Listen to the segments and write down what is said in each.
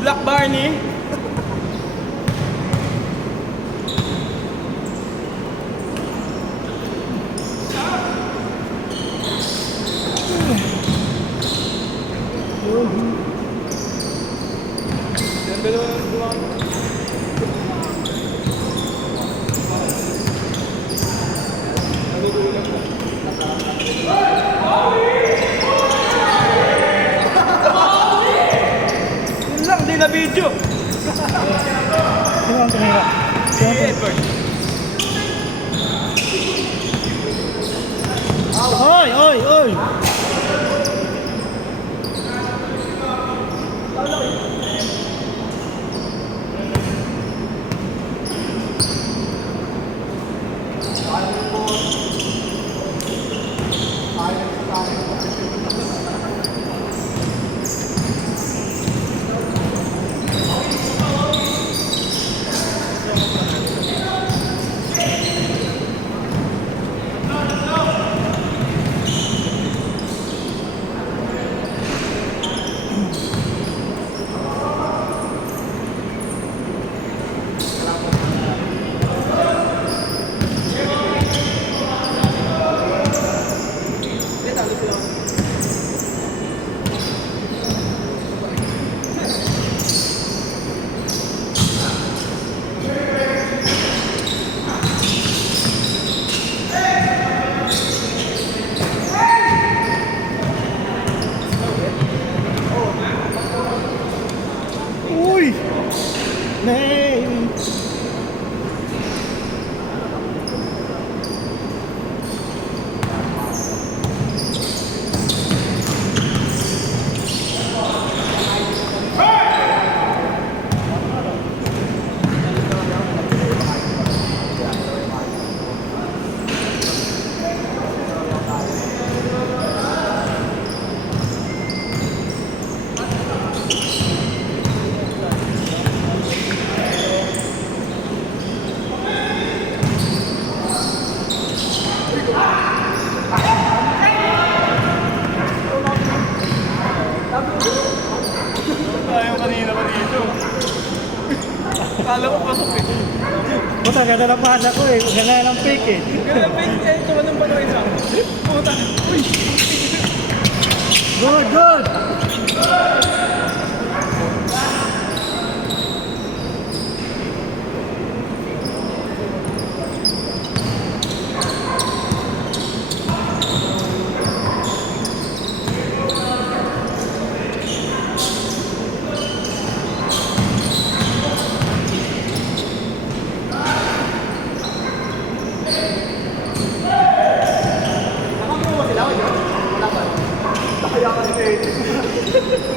Black Barney. Yun lang, di na video. Sino ang tumira? Si Edward. Oy, oy, oy! Uy! Name! Tayo kanina pa dito. Kala ko pasok eh. Puta, ganda ng pahad ako eh. Ganda ng pick eh. Ganun ba yung ito ka ng panoy sa puta. Uy! Good, good!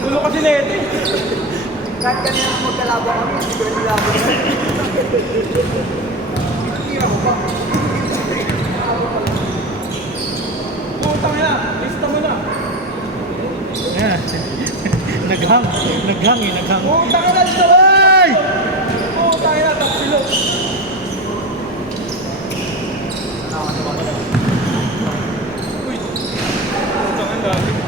Gulo kasi na ito eh. Kahit kanina magkalabo kami, hindi ko nilabo. Tira mo ba? Putang ina, lista mo na. Yan. Naghang. Naghang eh, naghang. Putang ina, lista mo. Ay! Putang ina, tapsilo. Uy! Putang ina, galing.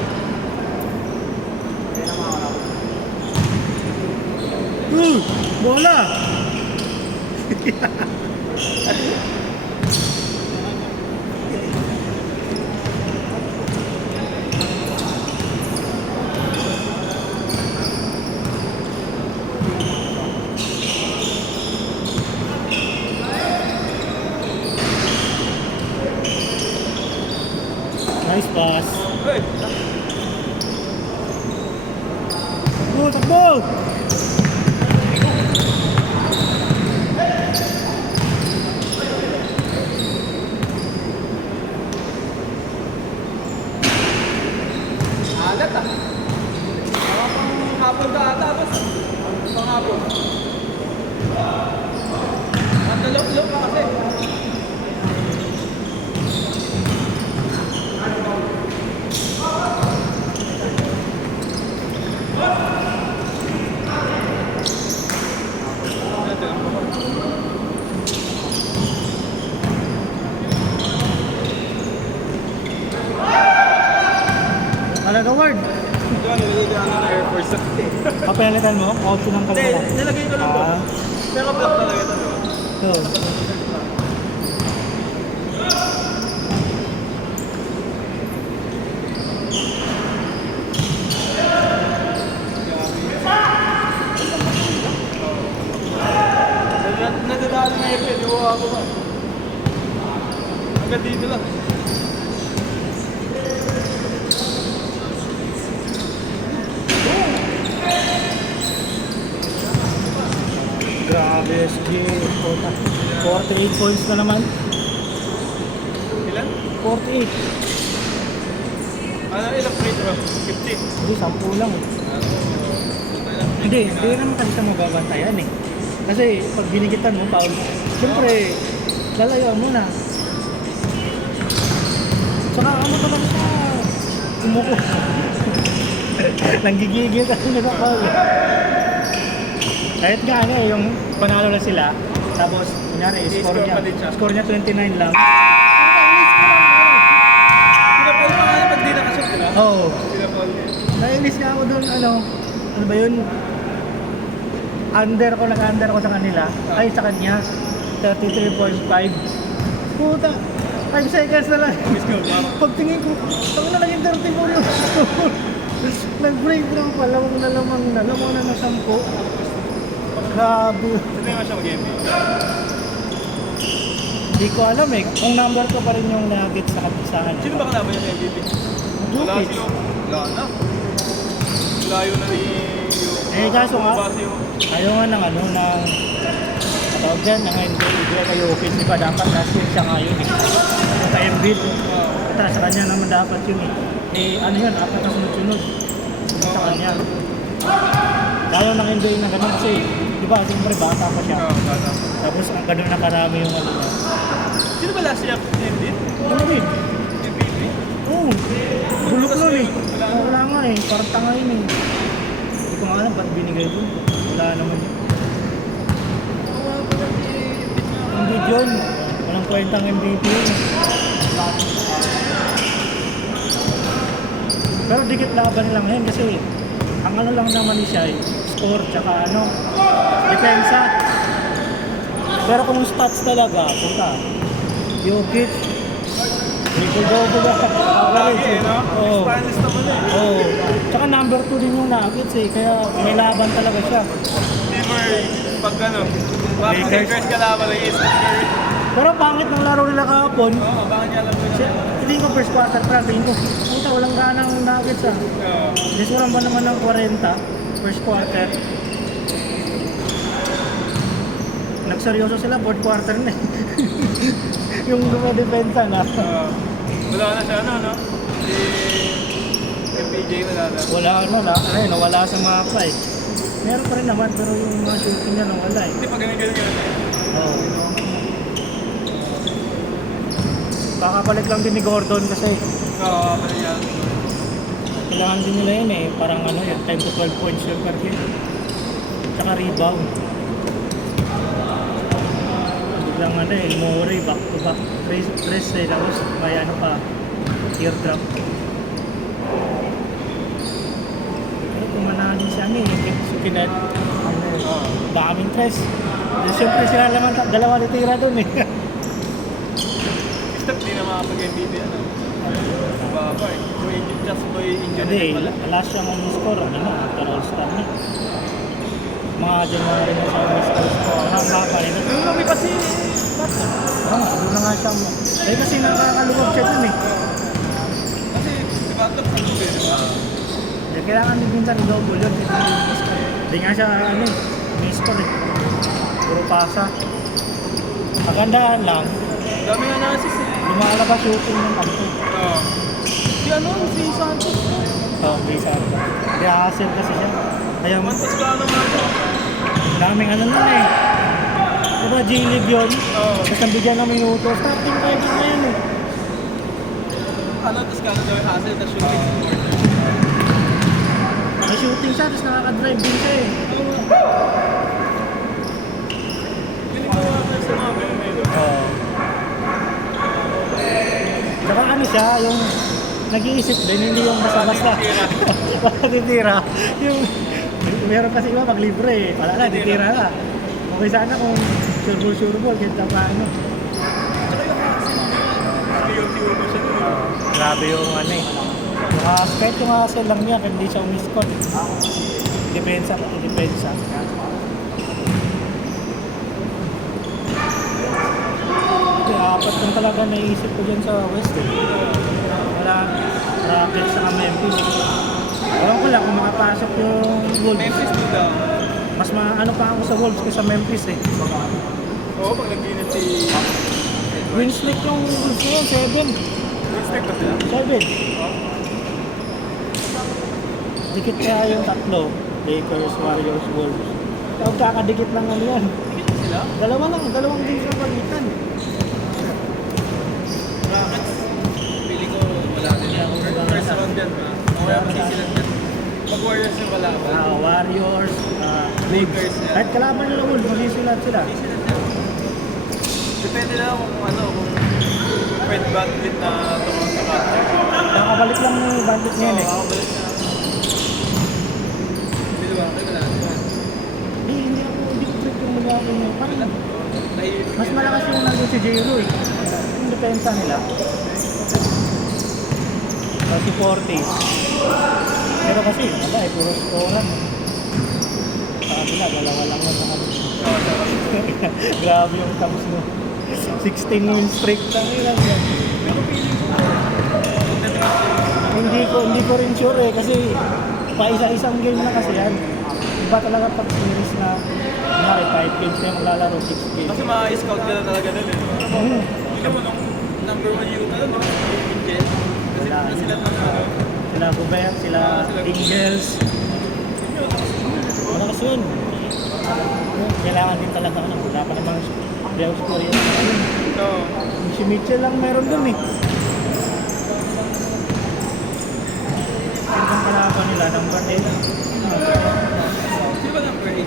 Bola! Nice pass. Uy! Takbo, takbo! Alat ah. Mga panghapon ka ata, boss. Panghapon. Ang dalok-lok ka kasi. Alaga word. Ito, nililigaan ng Air Force. pinalitan mo? Auto ng Hindi, kalma. nilagay ko lang po. Ah, Pero block talaga ito. Diba? ito. Nadadaan na yung pwede ko ako ba? Hanggang dito lang. Grabe, SG. 48 points na naman. Ilan? 48. Ano ilang free throw? 50. Hindi, 10 lang. Hindi naman kasi siya mababantayan eh. Kasi pag binigitan mo, foul, siyempre, lalayo mo na. Saka ano talaga siya, umuko. Nanggigigil kasi na sa foul. Kahit nga ano eh, yung panalo na sila, tapos, kunyari, score niya 29 lang. Pinapal pa kaya pag di nakasot, di ba? Oo. Pinapal. Nainis nga ako doon, ano ba yun? Nag-under ako sa kanila, ay sa kanya, 33.5. Puta, 5 seconds na lang. Miss ko, mama. Pagtingin ko, ang na naging 34 yung score. Nag-break lang pa, lamang na 10. Grabe. Hindi nga siya mag-NBA. Hindi ko alam eh, kung number ko pa rin yung Nuggets sa kapisahan. Sino ba kalaban niya sa MVP? Wala Jokic. sila. Wala na. Layo na ni yung... Eh, kaso nga, Base yung... ayaw nga ng tawag dyan, ng NBA kay Jokic, di ba dapat last year siya ngayon eh. Sa Embiid, sa kanya naman dapat yun eh. Eh, ano yun, apat na sunod-sunod. Sa kanya. Lalo ng NBA na ganun kasi, di ba, siyempre bata pa siya. Bata. Tapos ang ganun na karami yung ano niya. Sino ba last year? Embiid? Embiid? MVP? Oo. Bulok nun eh. Wala nga eh, parang tanga yun eh. Hindi ko nga alam ba't binigay dun. Wala naman yun. Embiid yun. Walang kwentang MVP yun. Pero dikit laban lang yun kasi ang ano lang naman ni siya score tsaka depensa. Pero kung stats talaga, punta. Jokic, triple-double ba? Lagi eh, no? Oo. Spanish naman eh. Oo. Tsaka number 2 din yung Nuggets eh, kaya may laban talaga siya. Never, pag ano, Lakers. Lakers kalaban ng East Curry. Pero pangit ng laro nila kahapon. Oo, bakit niya alam ko Siya, na? hindi ko first quarter tingin ko. Puta, walang ganang Nuggets ah. Oo. Disuran ba naman ng 40, first quarter. Nagseryoso sila, fourth quarter na eh. Yung dumadepensa na. Wala na siya, no? Si MPJ wala na. Nawala sa mapa eh. Meron pa rin naman, pero yung mga shooting niya nawala eh. Hindi pa ganun. Oo. Kakabalik lang din ni Gordon kasi Oo, pala yan. kailangan din nila yun eh. Parang yung 10 to 12 points yun per game. Tsaka rebound. Biglang Murray back to back. Press eh. Tapos may teardrop. Pero kung manahin siya Sukinet. Daming press. Siyempre sila naman dalawa natira dun eh. Step di na makapag-MVP ano. Baba eh. Just boy injury Hindi, pala. last siyang on-score, after all-star na. Mga January na siya on-score. Hamba pa rin. Yung lumipas si Butler. Oo nga, doon na nga siya mo. Eh kasi nakakaluwag siya dun eh. Kasi si Butler sa lubi, di ba? Kailangan din minsan i-double yun. Hindi nga siya, may-score eh. Puro pasa. Magandaan lang, Dami nga na-assist eh. lumalabas shooting ng kampo. Oo. Si Santos. Oo, may isa. Hindi hassle kasi siya. Kaya Mantas ka naman. daming nun eh. Diba G-League yun? Oo. Tapos nabigyan ng minuto. Starting 5 na yun eh. Tapos ka na daw yung hassle, tapos shooting. May shooting siya, tapos nakaka-drive din siya eh. Piling ko nga sa mga Belmelo. Oo. Saka siya, yung nag-iisip din, hindi yung basta-basta. Baka titira. Yung Meron kasi iba pag libre eh. Wala na, titira na. Okay sana kung sure ball, ganito pa ano. Tsaka yung hassle niya. Pure mo siya. Grabe yung ano eh. Kahit yung hassle lang niya, hindi siya umiskot. Depensa pati depensa. Apat lang talaga naisip ko dyan sa West eh. Wala Rockets sa Memphis. Ewan ko lang kung makapasok yung Wolves. Memphis to daw. Mas maano pa ako sa Wolves kaysa Memphis eh. Oo, pag nag-init si... Win streak yung Wolves ngayon, 7. Respect ba sila? 7. Dikit kaya yung tatlo. Lakers, Warriors, Wolves. Huwag kakadikit lang ano yan. Dikit ba sila? Dalawang din sa pagitan. Rockets. Pili ko wala din. First round yan ba? O kaya masisilan yan. Pag Warriors yung kalaban. Warriors, Lakers yan. kahit kalaban nila Wolves, masisilat sila. Masisilan yan. Depende na kung ano, kung Fred Bandit na Toronto Raptors. Nakabalik lang yung bandit niya eh. Oo, balik na. Milwaukee, wala naman. Hindi ko trip yung Milwaukee niya. Parang Naiibig mas yun. malakas yung nandun si J-Lo eh. Yung depensa nila. So, si Fortes. Pero kasi, wala eh, puro scoran. Sa kabila, dalawa lang yun sa kabila. Grabe yung tapos mo. 16 win streak lang ilan yan. Pero feeling ko, Hindi ko rin sure eh kasi pa isa-isang game na kasi yan. Iba talaga pag series na kunwari 5 games na yung maglalaro, 6 games. kasi ma-scout ka na talaga nun eh. Oo. Tingnan mo nung number 1 Utah nun, Angels. Kasi Wala. na sila ng ano. Sila Gobert, sila Ingles. Wala kasi yun. Kailangan din talaga ano, wala pa namang real score yun. Ito. Si Mitchell lang meron dun eh. Ang kalaban nila, number 8. Sino ba number 8?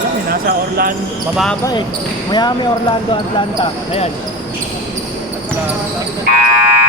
Alam eh, nasa Orlando, mababa eh. Miami, Orlando, Atlanta. Ayan. Atlanta.